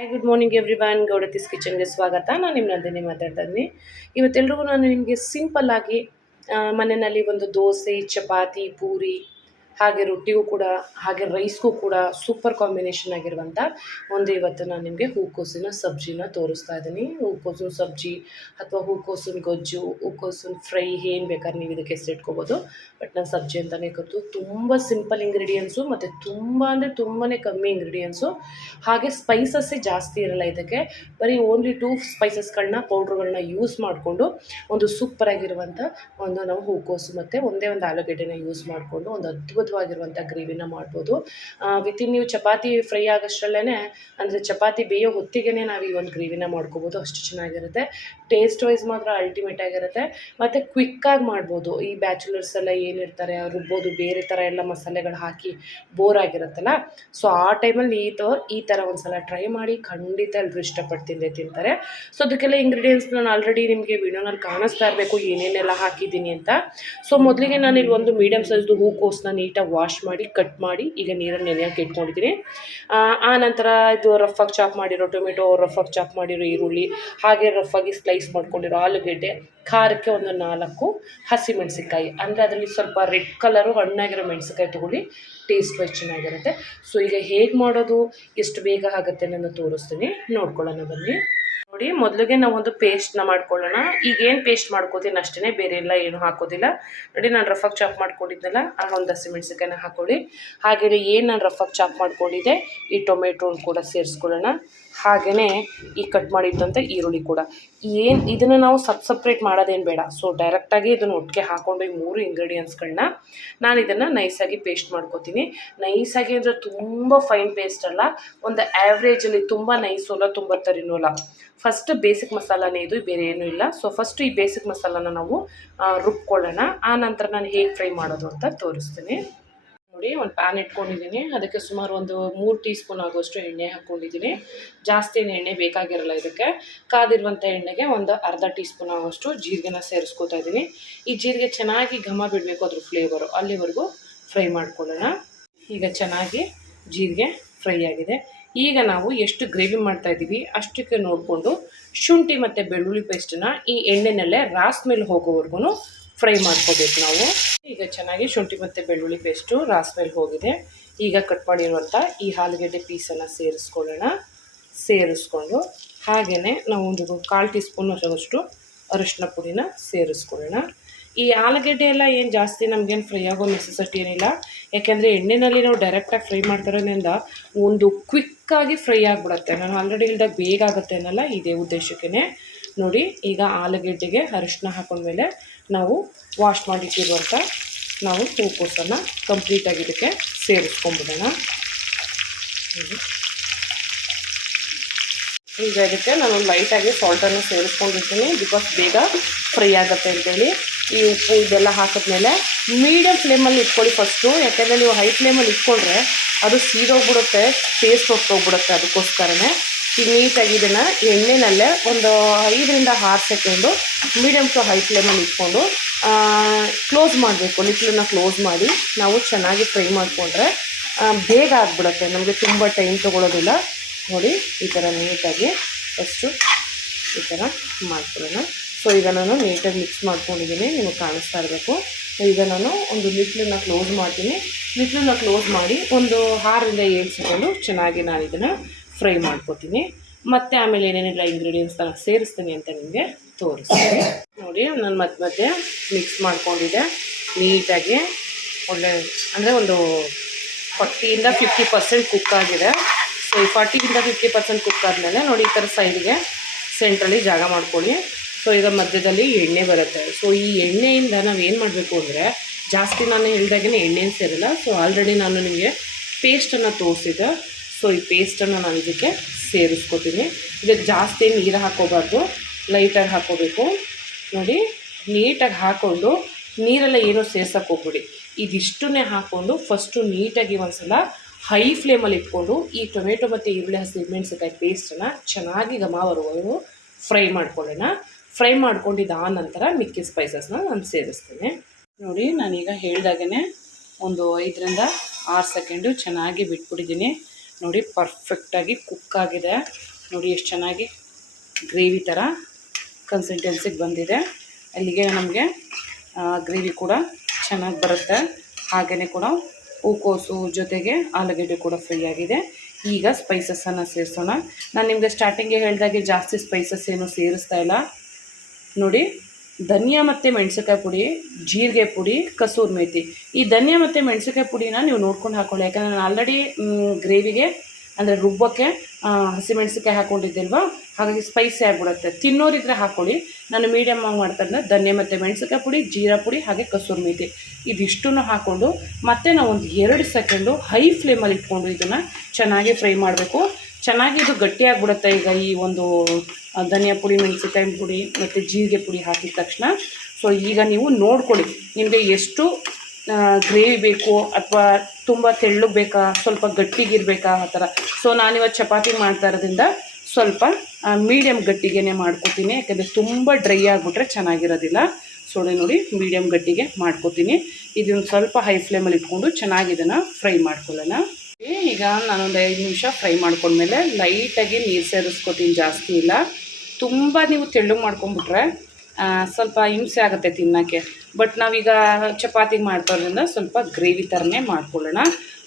Good morning everyone ಗೌಡತಿಸ್ ಕಿಚನ್ಗೆ ಸ್ವಾಗತ. ನಾನು ನಿಮ್ಮ ನಂದಿನಿ ಮಾತಾಡ್ತಾ ಇದ್ದೀನಿ ಇವತ್ತೆಲ್ರಿಗೂ ನಾನು ನಿಮಗೆ ಸಿಂಪಲ್ ಆಗಿ ಆ, ಮನೆಯಲ್ಲಿ ಒಂದು ದೋಸೆ ಚಪಾತಿ ಪೂರಿ ಹಾಗೆ ರೊಟ್ಟಿಗೂ ಕೂಡ, ಹಾಗೆ ರೈಸ್ಗೂ ಕೂಡ ಸೂಪರ್ ಕಾಂಬಿನೇಷನ್ ಆಗಿರುವಂಥ ಒಂದು ಇವತ್ತು ನಾನು ನಿಮಗೆ ಹೂಕೋಸಿನ ಸಬ್ಜಿನ ತೋರಿಸ್ತಾ ಇದ್ದೀನಿ. ಹೂಕೋಸಿನ ಸಬ್ಜಿ ಅಥವಾ ಹೂಕೋಸಿನ ಗೊಜ್ಜು, ಹೂಕೋಸಿನ ಫ್ರೈ ಏನು ಬೇಕಾದ್ರೆ ನೀವು ಇದಕ್ಕೆ ಹೆಸರಿಟ್ಕೋಬೋದು ಬಟ್ ನಾನು ಸಬ್ಜಿ ಅಂತಲೇ ಕರೆದು ತುಂಬ ಸಿಂಪಲ್ ಇಂಗ್ರೀಡಿಯೆಂಟ್ಸು ಮತ್ತು ತುಂಬ ಅಂದರೆ ತುಂಬಾ ಕಮ್ಮಿ ಇಂಗ್ರೀಡಿಯೆಂಟ್ಸು ಹಾಗೆ ಸ್ಪೈಸಸ್ಸೇ ಜಾಸ್ತಿ ಇರಲ್ಲ ಇದಕ್ಕೆ. ಬರೀ ಓನ್ಲಿ ಟೂ ಸ್ಪೈಸಸ್ಗಳನ್ನ ಪೌಡ್ರ್ಗಳನ್ನ ಯೂಸ್ ಮಾಡಿಕೊಂಡು ಒಂದು ಸೂಪರಾಗಿರುವಂಥ ಒಂದು ನಾವು ಹೂಕೋಸು ಮತ್ತು ಒಂದೇ ಒಂದು ಆಲೂಗಡ್ಡೆನ ಯೂಸ್ ಮಾಡಿಕೊಂಡು ಒಂದು ಅದ್ಭುತವಾಗಿರುವಂಥ ಗ್ರೇವಿನ ಮಾಡ್ಬೋದು. ವಿತಿನ್ ನೀವು ಚಪಾತಿ ಫ್ರೈ ಆಗೋಷ್ಟರಲ್ಲೇ ಅಂದರೆ ಚಪಾತಿ ಬೇಯೋ ಹೊತ್ತಿಗೆ ನಾವು ಈ ಒಂದು ಗ್ರೇವಿನ ಮಾಡ್ಕೋಬೋದು. ಅಷ್ಟು ಚೆನ್ನಾಗಿರುತ್ತೆ. ಟೇಸ್ಟ್ ವೈಸ್ ಮಾತ್ರ ಅಲ್ಟಿಮೇಟ್ ಆಗಿರುತ್ತೆ. ಮತ್ತು ಕ್ವಿಕ್ಕಾಗಿ ಮಾಡ್ಬೋದು. ಈ ಬ್ಯಾಚುಲರ್ಸ್ ಎಲ್ಲ ಏನಿರ್ತಾರೆ, ರುಬ್ಬೋದು, ಬೇರೆ ಥರ ಎಲ್ಲ ಮಸಾಲೆಗಳು ಹಾಕಿ ಬೋರ್ ಆಗಿರುತ್ತಲ್ಲ ಸೊ ಆ ಟೈಮಲ್ಲಿ ಈ ಥರ ಈ ಥರ ಒಂದು ಸಲ ಟ್ರೈ ಮಾಡಿ ಖಂಡಿತ ಎಲ್ಲರೂ ಇಷ್ಟಪಟ್ಟು ತಿಂದೇ ತಿಂತಾರೆ. ಸೊ ಅದಕ್ಕೆಲ್ಲ ಇಂಗ್ರೀಡಿಯೆಂಟ್ಸ್ ನಾನು ಆಲ್ರೆಡಿ ನಿಮಗೆ ವಿಡಿಯೋನಲ್ಲಿ ಕಾಣಿಸ್ತಾ ಇರಬೇಕು, ಏನೇನೆಲ್ಲ ಹಾಕಿದ್ದೀನಿ ಅಂತ. ಸೊ ಮೊದಲಿಗೆ ನಾನು ಇಲ್ಲಿ ಒಂದು ಮೀಡಿಯಮ್ ಸೈಜ್ದು ಹೂಕೋಸನ್ನ ನೀಟಾಗಿ ವಾಶ್ ಮಾಡಿ ಕಟ್ ಮಾಡಿ ಈಗ ನೀರಲ್ಲಿ ನೆನೆಯೋಕೆ ಇಟ್ಕೊಂಡಿದ್ದೀನಿ. ಆ, ನಂತರ ಇದು ರಫಾಗಿ ಚಾಪ್ ಮಾಡಿರೋ ಟೊಮೆಟೊ ರಫಾಗಿ ಚಾಪ್ ಮಾಡಿರೋ ಈರುಳ್ಳಿ ಹಾಗೆ ರಫಾಗಿ ಸ್ಲೈಸ್ ಮಾಡ್ಕೊಂಡಿರೋ ಆಲೂಗೆಡ್ಡೆ ಖಾರಕ್ಕೆ ಒಂದು ನಾಲ್ಕು ಹಸಿಮೆಣಸಿನ್ಕಾಯಿ. ಅಂದರೆ ಅದರಲ್ಲಿ ಸ್ವಲ್ಪ ರೆಡ್ ಕಲರು ಹಣ್ಣಾಗಿರೋ ಮೆಣಸಿನ್ಕಾಯಿ ತೊಗೊಳ್ಳಿ ಟೇಸ್ಟ್ ವೈಸ್ ಚೆನ್ನಾಗಿರುತ್ತೆ. ಸೊ ಈಗ ಹೇಗೆ ಮಾಡೋದು ಎಷ್ಟು ಬೇಗ ಆಗುತ್ತೆ ನಾನು ತೋರಿಸ್ತೀನಿ. ನೋಡ್ಕೊಳ್ಳೋಣ ಬನ್ನಿ. ನೋಡಿ ಮೊದಲಿಗೆ ನಾವು ಒಂದು ಪೇಸ್ಟ್ನ ಮಾಡ್ಕೊಳ್ಳೋಣ. ಈಗ ಏನು ಪೇಸ್ಟ್ ಮಾಡ್ಕೋತೀನಿ ಅಷ್ಟೇ ಬೇರೆ ಎಲ್ಲ ಏನು ಹಾಕೋದಿಲ್ಲ. ನೋಡಿ, ನಾನು ರಫಾಗಿ ಚಾಪ್ ಮಾಡ್ಕೊಂಡಿದ್ದೆಲ್ಲ, ಆ ಒಂದು ಹಸಿಮೆಣ್ಸಿನ್ಕಾಯಿನ ಹಾಕೊಳ್ಳಿ. ಹಾಗೆಯೇ ಏನು ನಾನು ರಫಾಗಿ ಚಾಪ್ ಮಾಡ್ಕೊಂಡಿದ್ದೆ, ಈ ಟೊಮೆಟೊನ ಕೂಡ ಸೇರಿಸ್ಕೊಳ್ಳೋಣ. ಹಾಗೆಯೇ ಈ ಕಟ್ ಮಾಡಿದ್ದಂಥ ಈರುಳ್ಳಿ ಕೂಡ. ಏನು ಇದನ್ನು ನಾವು ಸಪ್ ಸಪ್ರೇಟ್ ಮಾಡೋದೇನು ಬೇಡ. ಸೊ ಡೈರೆಕ್ಟಾಗಿ ಇದನ್ನು ಒಟ್ಟಿಗೆ ಹಾಕೊಂಡು ಈ ಮೂರು ಇಂಗ್ರೀಡಿಯೆಂಟ್ಸ್ಗಳನ್ನ ನಾನು ಇದನ್ನು ನೈಸಾಗಿ ಪೇಸ್ಟ್ ಮಾಡ್ಕೋತೀನಿ. ನೈಸಾಗಿ ಅಂದರೆ ತುಂಬ ಫೈನ್ ಪೇಸ್ಟ್ ಅಲ್ಲ. ಒಂದು ಆ್ಯಾವ್ರೇಜಲ್ಲಿ ತುಂಬ ನೈಸು ಅಲ್ಲ, ತುಂಬ ತರಿನೂ ಅಲ್ಲ. ಫಸ್ಟ್ ಬೇಸಿಕ್ ಮಸಾಲಾನೇ ಇದು, ಬೇರೆ ಏನೂ ಇಲ್ಲ. ಸೊ ಫಸ್ಟ್ ಈ ಬೇಸಿಕ್ ಮಸಾಲಾನ ನಾವು ರುಬ್ಕೊಳ್ಳೋಣ. ಆ ನಂತರ ನಾನು ಹೇಗೆ ಫ್ರೈ ಮಾಡೋದು ಅಂತ ತೋರಿಸ್ತೀನಿ. ನೋಡಿ, ಒಂದು ಪ್ಯಾನ್ ಇಟ್ಕೊಂಡಿದ್ದೀನಿ ಅದಕ್ಕೆ ಸುಮಾರು ಒಂದು ಮೂರು ಟೀ ಸ್ಪೂನ್ ಆಗುವಷ್ಟು ಎಣ್ಣೆ ಹಾಕ್ಕೊಂಡಿದ್ದೀನಿ ಜಾಸ್ತಿ ಎಣ್ಣೆ ಬೇಕಾಗಿರಲ್ಲ ಇದಕ್ಕೆ. ಕಾದಿರುವಂಥ ಎಣ್ಣೆಗೆ ಒಂದು ಅರ್ಧ ಟೀ ಸ್ಪೂನ್ ಆಗುವಷ್ಟು ಜೀರಿಗೆನ ಸೇರಿಸ್ಕೊತಾ ಇದ್ದೀನಿ ಈ ಜೀರಿಗೆ ಚೆನ್ನಾಗಿ ಘಮ ಬಿಡಬೇಕು ಅದ್ರ ಫ್ಲೇವರು ಅಲ್ಲಿವರೆಗೂ ಫ್ರೈ ಮಾಡ್ಕೊಳ್ಳೋಣ. ಈಗ ಚೆನ್ನಾಗಿ ಜೀರಿಗೆ ಫ್ರೈ ಆಗಿದೆ. ಈಗ ನಾವು ಎಷ್ಟು ಗ್ರೇವಿ ಮಾಡ್ತಾ ಇದ್ದೀವಿ ಅಷ್ಟಕ್ಕೆ ನೋಡಿಕೊಂಡು ಶುಂಠಿ ಮತ್ತು ಬೆಳ್ಳುಳ್ಳಿ ಪೇಸ್ಟನ್ನು ಈ ಎಣ್ಣೆನಲ್ಲೇ ರಾಸ್ ಮೇಲೆ ಹೋಗೋವರೆಗೂ ಫ್ರೈ ಮಾಡ್ಕೋಬೇಕು ನಾವು. ಈಗ ಚೆನ್ನಾಗಿ ಶುಂಠಿ ಮತ್ತು ಬೆಳ್ಳುಳ್ಳಿ ಪೇಸ್ಟು ರಾಸ್ ಮೇಲೆ ಹೋಗಿದೆ. ಈಗ ಕಟ್ ಮಾಡಿರುವಂಥ ಈ ಆಲೂಗೆಡ್ಡೆ ಪೀಸನ್ನು ಸೇರಿಸ್ಕೊಳ್ಳೋಣ. ಸೇರಿಸ್ಕೊಂಡು ಹಾಗೆಯೇ ನಾವು ಒಂದು ಕಾಲು ಟೀ ಸ್ಪೂನ್ ಅಷ್ಟು ಅರಿಶಿನ ಪುಡಿನ ಸೇರಿಸ್ಕೊಳ್ಳೋಣ. ಈ ಆಲೂಗಡ್ಡೆ ಎಲ್ಲ ಏನು ಜಾಸ್ತಿ ನಮಗೇನು ಫ್ರೈ ಆಗೋ ನೆಸೆಸಿಟಿ ಏನಿಲ್ಲ. ಯಾಕೆಂದರೆ ಎಣ್ಣೆಯಲ್ಲಿ ನಾವು ಡೈರೆಕ್ಟಾಗಿ ಫ್ರೈ ಮಾಡ್ತಿರೋದ್ರಿಂದ ಒಂದು ಕ್ವಿಕ್ಕಾಗಿ ಫ್ರೈ ಆಗಿಬಿಡುತ್ತೆ. ನಾನು ಆಲ್ರೆಡಿ ಹೇಳಿದಾಗ ಬೇಗ ಆಗುತ್ತೆ ಅನ್ನಲ್ಲ ಇದೇ ಉದ್ದೇಶಕ್ಕೇ ನೋಡಿ, ಈಗ ಆಲೂಗೆಡ್ಡೆಗೆ ಅರಿಶಿನ ಹಾಕೊಂಡ್ಮೇಲೆ ನಾವು ವಾಶ್ ಮಾಡಿಟ್ಟಿರುವಂಥ ನಾವು ಹೂಕೋಸನ್ನು ಕಂಪ್ಲೀಟಾಗಿ ಇದಕ್ಕೆ ಸೇರಿಸ್ಕೊಂಬಿಡೋಣ. ಈಗ ಇದಕ್ಕೆ ನಾನು ಲೈಟಾಗಿ ಸಾಲ್ಟನ್ನು ಸೇರಿಸ್ಕೊಂಡಿರ್ತೀನಿ ಬಿಕಾಸ್ ಬೇಗ ಫ್ರೈ ಆಗುತ್ತೆ ಅಂತೇಳಿ. ಈ ಉಪ್ಪು ಇದೆಲ್ಲ ಹಾಕಿದ್ಮೇಲೆ ಮೀಡಿಯಮ್ ಫ್ಲೇಮಲ್ಲಿ ಇಟ್ಕೊಳ್ಳಿ ಫಸ್ಟು ಯಾಕೆಂದರೆ ನೀವು ಹೈ ಫ್ಲೇಮಲ್ಲಿ ಇಟ್ಕೊಂಡ್ರೆ ಅದು ಸೀದೋಗ್ಬಿಡುತ್ತೆ ಟೇಸ್ಟ್ ಹೊಟ್ಟೋಗ್ಬಿಡುತ್ತೆ ಅದಕ್ಕೋಸ್ಕರನೇ. ನೀಟಾಗಿ ಇದನ್ನು ಎಣ್ಣೆನಲ್ಲೇ ಒಂದು ಐದರಿಂದ ಆರು ಸೆಕೆಂಡು ಮೀಡಿಯಮ್ ಟು ಹೈ ಫ್ಲೇಮಲ್ಲಿ ಇಟ್ಕೊಂಡು ಕ್ಲೋಸ್ ಮಾಡಬೇಕು. ಲಿಟ್ಲನ್ನ ಕ್ಲೋಸ್ ಮಾಡಿ ನಾವು ಚೆನ್ನಾಗಿ ಫ್ರೈ ಮಾಡಿಕೊಂಡ್ರೆ ಬೇಗ ಆಗಿಬಿಡುತ್ತೆ. ನಮಗೆ ತುಂಬ ಟೈಮ್ ತೊಗೊಳೋದಿಲ್ಲ. ನೋಡಿ, ಈ ಥರ ನೀಟಾಗಿ ಫಸ್ಟು ಈ ಥರ ಮಾಡ್ಕೊಳ್ಳೋಣ. ಸೊ ಈಗ ನಾನು ನೀಟಾಗಿ ಮಿಕ್ಸ್ ಮಾಡ್ಕೊಂಡಿದ್ದೀನಿ. ನಿಮಗೆ ಕಾಣಿಸ್ತಾ ಇರಬೇಕು. ಈಗ ನಾನು ಒಂದು ಲಿಟ್ಲನ್ನ ಕ್ಲೋಸ್ ಮಾಡ್ತೀನಿ. ಲಿಟ್ಲನ್ನ ಕ್ಲೋಸ್ ಮಾಡಿ ಒಂದು ಆರರಿಂದ ಏಳು ಸೆಕೆಂಡು ಚೆನ್ನಾಗಿ ನಾನು ಇದನ್ನು ಫ್ರೈ ಮಾಡ್ಕೊತೀನಿ. ಮತ್ತು ಆಮೇಲೆ ಏನೇನಿಲ್ಲ ಇಂಗ್ರೀಡಿಯೆಂಟ್ಸ್ನ ಸೇರಿಸ್ತೀನಿ ಅಂತ ನಿಮಗೆ ತೋರಿಸ್ತೀನಿ. ನೋಡಿ, ನಾನು ಮಧ್ಯ ಮಧ್ಯೆ ಮಿಕ್ಸ್ ಮಾಡ್ಕೊಂಡಿದ್ದೆ. ನೀಟಾಗಿ ಒಳ್ಳೆ, ಅಂದರೆ ಒಂದು ಫಾರ್ಟಿಯಿಂದ ಫಿಫ್ಟಿ ಪರ್ಸೆಂಟ್ ಕುಕ್ ಆಗಿದೆ. ಸೊ ಈ ಫಾರ್ಟಿಯಿಂದ ಫಿಫ್ಟಿ ಪರ್ಸೆಂಟ್ ಕುಕ್ ಆದಮೇಲೆ ನೋಡಿ, ಈ ಥರ ಸೈಡ್ಗೆ ಸೆಂಟ್ರಲ್ಲಿ ಜಾಗ ಮಾಡ್ಕೊಳ್ಳಿ. ಸೊ ಈಗ ಮಧ್ಯದಲ್ಲಿ ಎಣ್ಣೆ ಬರುತ್ತೆ. ಸೊ ಈ ಎಣ್ಣೆಯಿಂದ ನಾವು ಏನು ಮಾಡಬೇಕು ಅಂದರೆ, ಜಾಸ್ತಿ ನಾನು ಹೇಳಿದಾಗೇ ಎಣ್ಣೆ ಸೇರಿಲ್ಲ. ಸೊ ಆಲ್ರೆಡಿ ನಾನು ನಿಮಗೆ ಪೇಸ್ಟನ್ನು ತೋರಿಸಿದ್ದೆ. ಸೊ ಈ ಪೇಸ್ಟನ್ನು ನಾನು ಇದಕ್ಕೆ ಸೇರಿಸ್ಕೊತೀನಿ. ಇದಕ್ಕೆ ಜಾಸ್ತಿ ನೀರು ಹಾಕೋಬಾರ್ದು. ಲೈಟಾಗಿ ಹಾಕೋಬೇಕು. ನೋಡಿ, ನೀಟಾಗಿ ಹಾಕ್ಕೊಂಡು ನೀರೆಲ್ಲ ಏನೂ ಸೇರ್ಸಕ್ಕೆ ಹೋಗ್ಬಿಡಿ. ಇದಿಷ್ಟನ್ನೇ ಹಾಕ್ಕೊಂಡು ಫಸ್ಟು ನೀಟಾಗಿ ಒಂದ್ಸಲ ಹೈ ಫ್ಲೇಮಲ್ಲಿ ಇಟ್ಕೊಂಡು ಈ ಟೊಮೆಟೊ ಮತ್ತು ಈರುಳ್ಳಿ ಹಸಿಮೆಣಸಿನ್ಕಾಯಿ ಪೇಸ್ಟನ್ನು ಚೆನ್ನಾಗಿ ಘಮ ಬರುವವರು ಫ್ರೈ ಮಾಡ್ಕೊಳ್ಳೋಣ. ಫ್ರೈ ಮಾಡ್ಕೊಂಡಿದ್ದ ಆ ನಂತರ ಮಿಕ್ಕಿ ಸ್ಪೈಸಸ್ನ ನಾನು ಸೇರಿಸ್ತೇನೆ. ನೋಡಿ, ನಾನೀಗ ಹೇಳ್ದಾಗೇ ಒಂದು ಐದರಿಂದ ಆರು ಸೆಕೆಂಡು ಚೆನ್ನಾಗಿ ಬಿಟ್ಬಿಟ್ಟಿದ್ದೀನಿ. ನೋಡಿ ಪರ್ಫೆಕ್ಟಾಗಿ ಕುಕ್ ಆಗಿದೆ. ನೋಡಿ, ಎಷ್ಟು ಚೆನ್ನಾಗಿ ಗ್ರೇವಿ ಥರ ಕನ್ಸಿಸ್ಟೆನ್ಸಿಗೆ ಬಂದಿದೆ. ಅಲ್ಲಿಗೆ ನಮಗೆ ಗ್ರೇವಿ ಕೂಡ ಚೆನ್ನಾಗಿ ಬರುತ್ತೆ. ಹಾಗೆಯೇ ಕೂಡ ಹೂಕೋಸು ಜೊತೆಗೆ ಆಲೂಗಡ್ಡೆ ಕೂಡ ಫ್ರೀ ಆಗಿದೆ. ಈಗ ಸ್ಪೈಸಸ್ಸನ್ನು ಸೇರಿಸೋಣ. ನಾನು ನಿಮಗೆ ಸ್ಟಾರ್ಟಿಂಗ್ಗೆ ಹೇಳಿದಾಗೆ ಜಾಸ್ತಿ ಸ್ಪೈಸಸ್ ಏನು ಸೇರಿಸ್ತಾ ಇಲ್ಲ. ನೋಡಿ ಧನಿಯಾ ಮತ್ತು ಮೆಣಸಿನ್ಕಾಯಿ ಪುಡಿ, ಜೀರಿಗೆ ಪುಡಿ, ಕಸೂರಿ ಮೇತಿ. ಈ ಧನಿಯಾ ಮತ್ತು ಮೆಣಸಿನ್ಕಾಯಿ ಪುಡಿನ ನೀವು ನೋಡ್ಕೊಂಡು ಹಾಕ್ಕೊಳ್ಳಿ ಯಾಕಂದರೆ ನಾನು ಆಲ್ರೆಡಿ ಗ್ರೇವಿಗೆ ಅಂದರೆ ರುಬ್ಬಕ್ಕೆ ಹಸಿಮೆಣಸಿನ್ಕಾಯಿ ಹಾಕ್ಕೊಂಡಿದ್ದಿಲ್ವಾ ಹಾಗಾಗಿ ಸ್ಪೈಸಿ ಆಗಿಬಿಡುತ್ತೆ. ತಿನ್ನೋರಿದ್ರೆ ಹಾಕ್ಕೊಳ್ಳಿ ನಾನು ಮೀಡಿಯಮ್ ಆಗಿ ಮಾಡ್ತಾರೆ ಧನ್ಯ ಮತ್ತು ಮೆಣಸಿನ್ಕಾಯಿ ಪುಡಿ, ಜೀರಾ ಪುಡಿ, ಹಾಗೆ ಕಸೂರಿ ಮೇಥಿ ಇದಿಷ್ಟನ್ನು ಹಾಕ್ಕೊಂಡು ಮತ್ತು ನಾವು ಒಂದು ಎರಡು ಸೆಕೆಂಡು ಹೈ ಫ್ಲೇಮಲ್ಲಿ ಇಟ್ಕೊಂಡು ಇದನ್ನು ಚೆನ್ನಾಗಿ ಫ್ರೈ ಮಾಡಬೇಕು. ಚೆನ್ನಾಗಿ ಇದು ಗಟ್ಟಿಯಾಗ್ಬಿಡುತ್ತೆ ಈಗ ಈ ಒಂದು ಧನಿಯಾ ಪುಡಿ, ಮೆಣಸಿನಕಾಯಿ ಪುಡಿ ಮತ್ತು ಜೀರಿಗೆ ಪುಡಿ ಹಾಕಿದ ತಕ್ಷಣ. ಸೊ ಈಗ ನೀವು ನೋಡ್ಕೊಳ್ಳಿ, ನಿಮಗೆ ಎಷ್ಟು ಗ್ರೇವಿ ಬೇಕು ಅಥವಾ ತುಂಬ ತೆಳ್ಳಗೆ ಬೇಕಾ, ಸ್ವಲ್ಪ ಗಟ್ಟಿಗಿರಬೇಕಾ ಆ ಥರ. ಸೊ ನಾನಿವತ್ತು ಚಪಾತಿ ಮಾಡ್ತಾ ಇರೋದ್ರಿಂದ ಸ್ವಲ್ಪ ಮೀಡಿಯಮ್ ಗಟ್ಟಿಗೆನೇ ಮಾಡ್ಕೊತೀನಿ. ಯಾಕೆಂದರೆ ತುಂಬ ಡ್ರೈ ಆಗಿಬಿಟ್ರೆ ಚೆನ್ನಾಗಿರೋದಿಲ್ಲ. ಸೋಡೆ ನೋಡಿ ಮೀಡಿಯಮ್ ಗಟ್ಟಿಗೆ ಮಾಡ್ಕೋತೀನಿ. ಇದನ್ನು ಸ್ವಲ್ಪ ಹೈ ಫ್ಲೇಮಲ್ಲಿ ಇಟ್ಕೊಂಡು ಚೆನ್ನಾಗಿ ಇದನ್ನು ಫ್ರೈ ಮಾಡ್ಕೊಳ್ಳೋಣ. ಈಗ ನಾನೊಂದು ಐದು ನಿಮಿಷ ಫ್ರೈ ಮಾಡ್ಕೊಂಡ್ಮೇಲೆ ಲೈಟಾಗಿ ನೀರು ಸೇರಿಸ್ಕೊತೀನಿ, ಜಾಸ್ತಿ ಇಲ್ಲ. ತುಂಬ ನೀವು ತೆಳ್ಳು ಮಾಡ್ಕೊಂಬಿಟ್ರೆ ಸ್ವಲ್ಪ ಹಿಂಸೆ ಆಗುತ್ತೆ ತಿನ್ನೋಕ್ಕೆ. ಬಟ್ ನಾವೀಗ ಚಪಾತಿಗೆ ಮಾಡ್ತಾರೋದ್ರಿಂದ ಸ್ವಲ್ಪ ಗ್ರೇವಿ ಥರನೇ ಮಾಡ್ಕೊಳ್ಳೋಣ.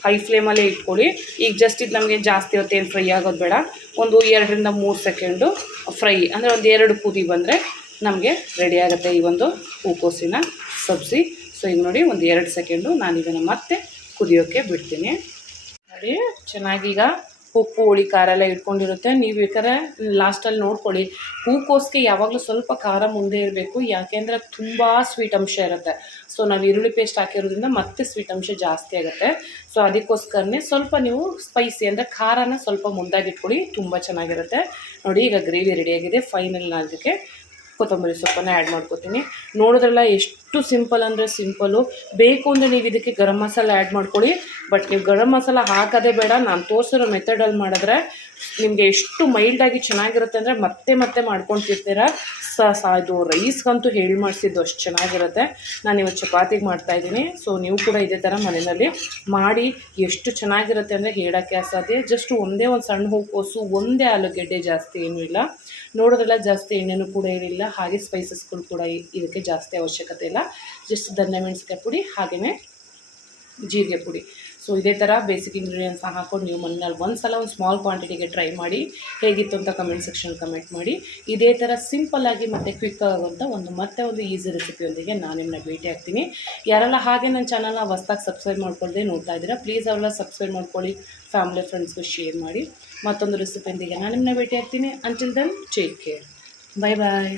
ಹೈ ಫ್ಲೇಮಲ್ಲೇ ಇಟ್ಕೊಳ್ಳಿ. ಈಗ ಜಸ್ಟ್ ಇದು ನಮಗೆ ಜಾಸ್ತಿ ಹೊತ್ತೇನು ಫ್ರೈ ಆಗೋದು ಬೇಡ. ಒಂದು ಎರಡರಿಂದ ಮೂರು ಸೆಕೆಂಡು ಫ್ರೈ ಅಂದರೆ ಒಂದು ಎರಡು ಕುದಿ ಬಂದರೆ ನಮಗೆ ರೆಡಿ ಆಗುತ್ತೆ ಈ ಒಂದು ಹೂಕೋಸಿನ ಸಬ್ಜಿ ಸೊ ಈಗ ನೋಡಿ, ಒಂದು ಎರಡು ಸೆಕೆಂಡು ನಾನು ಇದನ್ನು ಮತ್ತೆ ಕುದಿಯೋಕ್ಕೆ ಬಿಡ್ತೀನಿ. ಚೆನ್ನಾಗಿ ಈಗ ಉಪ್ಪು, ಹುಳಿ, ಖಾರ ಎಲ್ಲ ಇಟ್ಕೊಂಡಿರುತ್ತೆ. ನೀವು ಬೇಕಾದ್ರೆ ಲಾಸ್ಟಲ್ಲಿ ನೋಡ್ಕೊಳ್ಳಿ. ಹೂಕೋಸ್ಗೆ ಯಾವಾಗಲೂ ಸ್ವಲ್ಪ ಖಾರ ಮುಂದೆ ಇರಬೇಕು. ಯಾಕೆಂದರೆ ತುಂಬ ಸ್ವೀಟ್ ಅಂಶ ಇರುತ್ತೆ. ಸೊ ನಾವು ಈರುಳ್ಳಿ ಪೇಸ್ಟ್ ಹಾಕಿರೋದ್ರಿಂದ ಮತ್ತೆ ಸ್ವೀಟ್ ಅಂಶ ಜಾಸ್ತಿ ಆಗುತ್ತೆ. ಸೊ ಅದಕ್ಕೋಸ್ಕರನೇ ಸ್ವಲ್ಪ ನೀವು ಸ್ಪೈಸಿ ಅಂದರೆ ಖಾರನ ಸ್ವಲ್ಪ ಮುಂದಾಗಿಟ್ಕೊಳ್ಳಿ ತುಂಬ ಚೆನ್ನಾಗಿರುತ್ತೆ. ನೋಡಿ, ಈಗ ಗ್ರೇವಿ ರೆಡಿಯಾಗಿದೆ ಫೈನಲ್ ಅದಕ್ಕೆ ಕೊತ್ತಂಬರಿ ಸೊಪ್ಪನ್ನು ಆ್ಯಡ್ ಮಾಡ್ಕೋತೀನಿ. ನೋಡಿದ್ರಲ್ಲ ಎಷ್ಟು ಸಿಂಪಲ್ ಅಂದರೆ ಸಿಂಪಲ್ಲು ಬೇಕು ಅಂದರೆ ನೀವು ಇದಕ್ಕೆ ಗರಂ ಮಸಾಲ ಆ್ಯಡ್ ಮಾಡ್ಕೊಳ್ಳಿ. ಬಟ್ ನೀವು ಗರಂ ಮಸಾಲ ಹಾಕೋದೇ ಬೇಡ. ನಾನು ತೋರಿಸಿರೋ ಮೆಥಡಲ್ಲಿ ಮಾಡಿದ್ರೆ ನಿಮಗೆ ಎಷ್ಟು ಮೈಲ್ಡಾಗಿ ಚೆನ್ನಾಗಿರುತ್ತೆ ಅಂದರೆ ಮತ್ತೆ ಮತ್ತೆ ಮಾಡ್ಕೊಳ್ತಿರ್ತೀರ. ಸ ಸ, ಇದು ರೈಸ್ಗಂತೂ ಹೇಳಿ ಮಾಡಿಸಿದ್ದು ಅಷ್ಟು ಚೆನ್ನಾಗಿರುತ್ತೆ. ನಾನು ಇವತ್ತು ಚಪಾತಿಗೆ ಮಾಡ್ತಾಯಿದ್ದೀನಿ ಸೊ ನೀವು ಕೂಡ ಇದೇ ಥರ ಮನೆಯಲ್ಲಿ ಮಾಡಿ ಎಷ್ಟು ಚೆನ್ನಾಗಿರುತ್ತೆ ಅಂದರೆ ಹೇಳೋಕ್ಕೆ ಅಸಾಧ್ಯ. ಜಸ್ಟ್ ಒಂದೇ ಒಂದು ಸಣ್ಣ ಹೂಕೋಸು ಒಂದೇ ಆಲೂಗೆಡ್ಡೆ ಜಾಸ್ತಿ ಏನೂ ಇಲ್ಲ. ನೋಡೋದ್ರೆಲ್ಲ ಜಾಸ್ತಿ ಎಣ್ಣೆನೂ ಕೂಡ ಇರಲಿಲ್ಲ ಹಾಗೆ ಸ್ಪೈಸಸ್ಗಳು ಕೂಡ ಇದಕ್ಕೆ ಜಾಸ್ತಿ ಅವಶ್ಯಕತೆ ಇಲ್ಲ. ಜಸ್ಟ್ ಧನ್ಯ ಮೆಣಸಿನ್ಕಾಯಿ ಪುಡಿ ಹಾಗೆಯೇ ಜೀರಿಗೆ ಪುಡಿ. ಸೊ ಇದೇ ಥರ ಬೇಸಿಕ್ ಇಂಗ್ರೀಡಿಯೆಂಟ್ಸ್ನ ಹಾಕೊಂಡು ನೀವು ಮನೆಯಲ್ಲಿ ಒಂದು ಸಲ ಒಂದು ಸ್ಮಾಲ್ ಕ್ವಾಂಟಿಟಿಗೆ ಟ್ರೈ ಮಾಡಿ ಹೇಗಿತ್ತು ಅಂತ ಕಮೆಂಟ್ ಸೆಕ್ಷನ್ ಕಮೆಂಟ್ ಮಾಡಿ. ಇದೇ ಥರ ಸಿಂಪಲ್ಲಾಗಿ ಮತ್ತು ಕ್ವಿಕ್ ಆಗುವಂಥ ಒಂದು ಮತ್ತೆ ಒಂದು ಈಸಿ ರೆಸಿಪಿಯೊಂದಿಗೆ ನಾನು ನಿಮ್ಮನ್ನ ಭೇಟಿ ಆಗ್ತೀನಿ. ಯಾರೆಲ್ಲ ಹಾಗೆ ನನ್ನ ಚಾನಲ್ನ ಹೊಸ್ದಾಗಿ ಸಬ್ಸ್ಕ್ರೈಬ್ ಮಾಡ್ಕೊಳ್ದೆ ನೋಡ್ತಾ ಇದ್ದೀರಾ ಪ್ಲೀಸ್ ಅವೆಲ್ಲ ಸಬ್ಸ್ಕ್ರೈಬ್ ಮಾಡ್ಕೊಳ್ಳಿ ಫ್ಯಾಮಿಲಿ ಫ್ರೆಂಡ್ಸ್ಗೂ ಶೇರ್ ಮಾಡಿ. ಮತ್ತೊಂದು ರೆಸಿಪಿಯೊಂದಿಗೆ ನಾನು ನಿಮ್ಮನ್ನ ಭೇಟಿ ಆಗ್ತೀನಿ. Until then take care bye bye